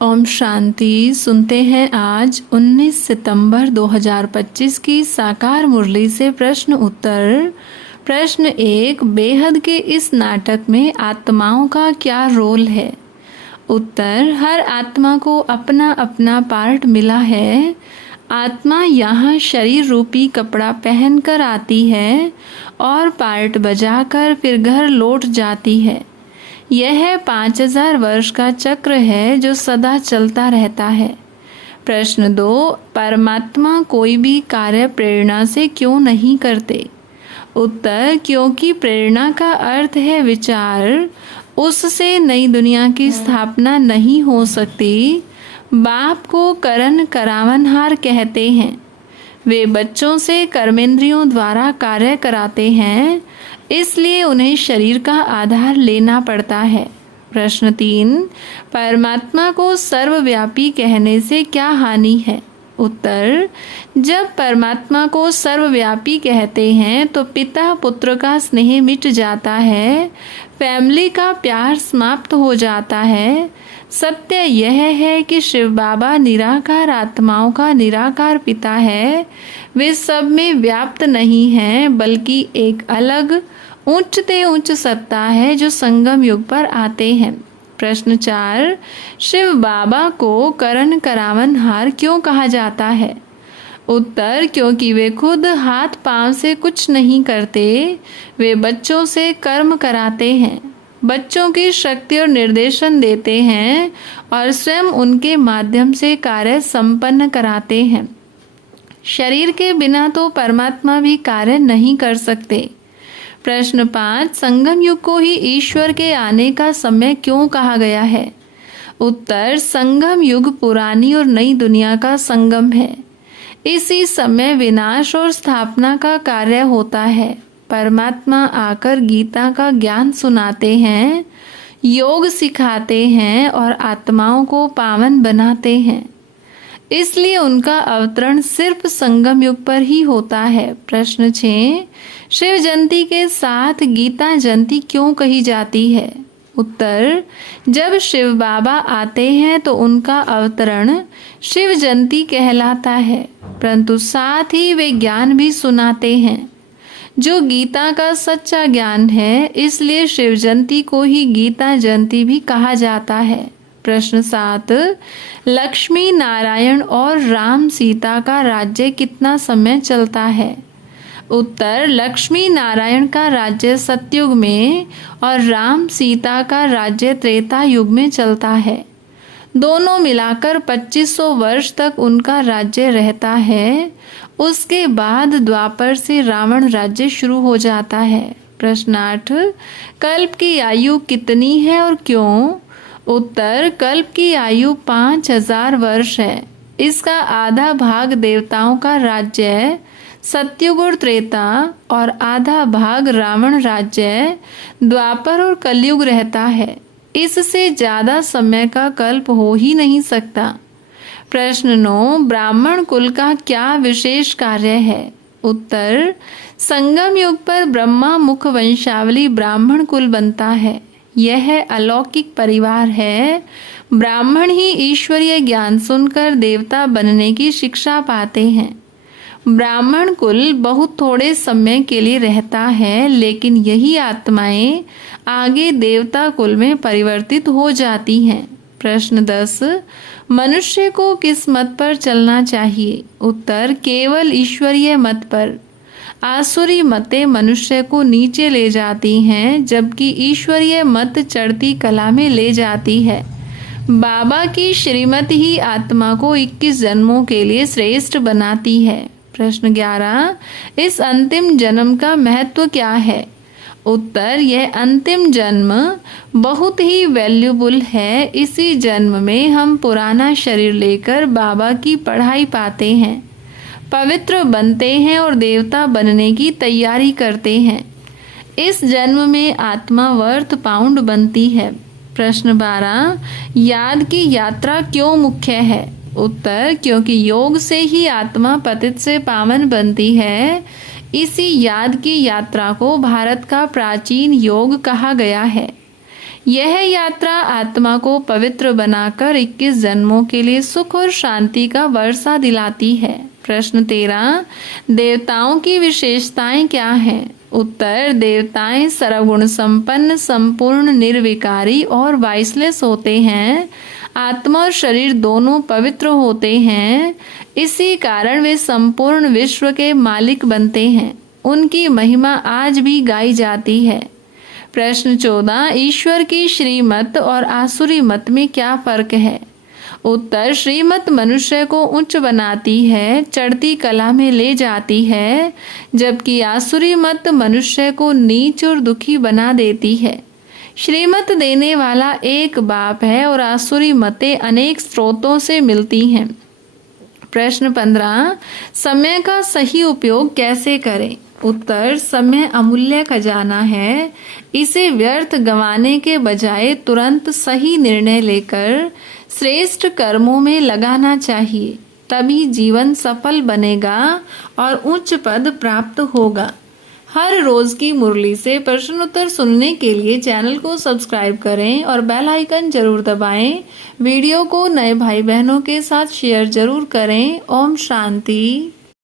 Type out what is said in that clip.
ओम शांति। सुनते हैं आज 19 सितंबर 2025 की साकार मुरली से प्रश्न उत्तर। प्रश्न 1, बेहद के इस नाटक में आत्माओं का क्या रोल है? उत्तर, हर आत्मा को अपना अपना पार्ट मिला है। आत्मा यहाँ शरीर रूपी कपड़ा पहनकर आती है और पार्ट बजाकर फिर घर लौट जाती है। यह 5000 वर्ष का चक्र है जो सदा चलता रहता है। प्रश्न 2, परमात्मा कोई भी कार्य प्रेरणा से क्यों नहीं करते? उत्तर, क्योंकि प्रेरणा का अर्थ है विचार। उससे नई दुनिया की स्थापना नहीं हो सकती। बाप को करण करावनहार कहते हैं। वे बच्चों से कर्मेंद्रियों द्वारा कार्य कराते हैं, इसलिए उन्हें शरीर का आधार लेना पड़ता है। प्रश्न 3, परमात्मा को सर्वव्यापी कहने से क्या हानि है? उत्तर, जब परमात्मा को सर्वव्यापी कहते हैं तो पिता पुत्र का स्नेह मिट जाता है, फैमिली का प्यार समाप्त हो जाता है। सत्य यह है कि शिव बाबा निराकार आत्माओं का निराकार पिता है। वे सब में व्याप्त नहीं हैं, बल्कि एक अलग उच्चते उच्च सत्ता है जो संगम युग पर आते हैं। प्रश्न 4, शिव बाबा को करण करावनहार क्यों कहा जाता है? उत्तर, क्योंकि वे खुद हाथ पांव से कुछ नहीं करते। वे बच्चों से कर्म कराते हैं, बच्चों की शक्ति और निर्देशन देते हैं और स्वयं उनके माध्यम से कार्य संपन्न कराते हैं। शरीर के बिना तो परमात्मा भी कार्य नहीं कर सकते। प्रश्न 5, संगम युग को ही ईश्वर के आने का समय क्यों कहा गया है? उत्तर, संगम युग पुरानी और नई दुनिया का संगम है। इसी समय विनाश और स्थापना का कार्य होता है। परमात्मा आकर गीता का ज्ञान सुनाते हैं, योग सिखाते हैं और आत्माओं को पावन बनाते हैं। इसलिए उनका अवतरण सिर्फ संगम युग पर ही होता है। प्रश्न 6, शिव जयंती के साथ गीता जयंती क्यों कही जाती है? उत्तर, जब शिव बाबा आते हैं तो उनका अवतरण शिव जयंती कहलाता है, परंतु साथ ही वे ज्ञान भी सुनाते हैं जो गीता का सच्चा ज्ञान है। इसलिए शिव जयंती को ही गीता जयंती भी कहा जाता है। प्रश्न 7, लक्ष्मी नारायण और राम सीता का राज्य कितना समय चलता है? उत्तर, लक्ष्मी नारायण का राज्य सतयुग में और राम सीता का राज्य त्रेता युग में चलता है। दोनों मिलाकर 2500 वर्ष तक उनका राज्य रहता है। उसके बाद द्वापर से रावण राज्य शुरू हो जाता है। प्रश्न 8, कल्प की आयु कितनी है और क्यों? उत्तर, कल्प की आयु 5000 वर्ष है। इसका आधा भाग देवताओं का राज्य सतयुग और त्रेता और आधा भाग रावण राज्य द्वापर और कलयुग रहता है। इससे ज्यादा समय का कल्प हो ही नहीं सकता। प्रश्न 9, ब्राह्मण कुल का क्या विशेष कार्य है? उत्तर, संगम युग पर ब्रह्मा मुख वंशावली ब्राह्मण कुल बनता है। यह अलौकिक परिवार है। ब्राह्मण ही ईश्वरीय ज्ञान सुनकर देवता बनने की शिक्षा पाते हैं। ब्राह्मण कुल बहुत थोड़े समय के लिए रहता है, लेकिन यही आत्माएं आगे देवता कुल में परिवर्तित हो जाती हैं। प्रश्न 10, मनुष्य को किस मत पर चलना चाहिए? उत्तर, केवल ईश्वरीय मत पर। आसुरी मतें मनुष्य को नीचे ले जाती हैं, जबकि ईश्वरीय मत चढ़ती कला में ले जाती है। बाबा की श्रीमत ही आत्मा को 21 जन्मों के लिए श्रेष्ठ बनाती है। प्रश्न 11, इस अंतिम जन्म का महत्व क्या है? उत्तर, यह अंतिम जन्म बहुत ही वैल्यूबल है। इसी जन्म में हम पुराना शरीर लेकर बाबा की पढ़ाई पाते हैं, पवित्र बनते हैं और देवता बनने की तैयारी करते हैं। इस जन्म में आत्मा वर्थ पाउंड बनती है। प्रश्न 12, याद की यात्रा क्यों मुख्य है? उत्तर, क्योंकि योग से ही आत्मा पतित से पावन बनती है। इसी याद की यात्रा को भारत का प्राचीन योग कहा गया है। यह यात्रा आत्मा को पवित्र बनाकर 21 जन्मों के लिए सुख और शांति का वर्षा दिलाती है। प्रश्न 13, देवताओं की विशेषताएं क्या हैं? उत्तर, देवताएं सर्वगुण संपन्न, संपूर्ण, निर्विकारी और वाइसलेस होते हैं। आत्मा और शरीर दोनों पवित्र होते हैं। इसी कारण वे संपूर्ण विश्व के मालिक बनते हैं। उनकी महिमा आज भी गाई जाती है। प्रश्न 14, ईश्वर की श्रीमत और आसुरी मत में क्या फर्क है? उत्तर, श्रीमत मनुष्य को उच्च बनाती है, चढ़ती कला में ले जाती है, जबकि आसुरी मत मनुष्य को नीच और दुखी बना देती है। श्रीमत देने वाला एक बाप है और आसुरी मतें अनेक स्रोतों से मिलती हैं। प्रश्न 15, समय का सही उपयोग कैसे करें? उत्तर, समय अमूल्य खजाना है। इसे व्यर्थ गंवाने के बजाय तुरंत सही निर्णय लेकर श्रेष्ठ कर्मों में लगाना चाहिए, तभी जीवन सफल बनेगा और उच्च पद प्राप्त होगा। हर रोज की मुरली से प्रश्न उत्तर सुनने के लिए चैनल को सब्सक्राइब करें और बेल आइकन जरूर दबाएं। वीडियो को नए भाई बहनों के साथ शेयर जरूर करें। ओम शांति।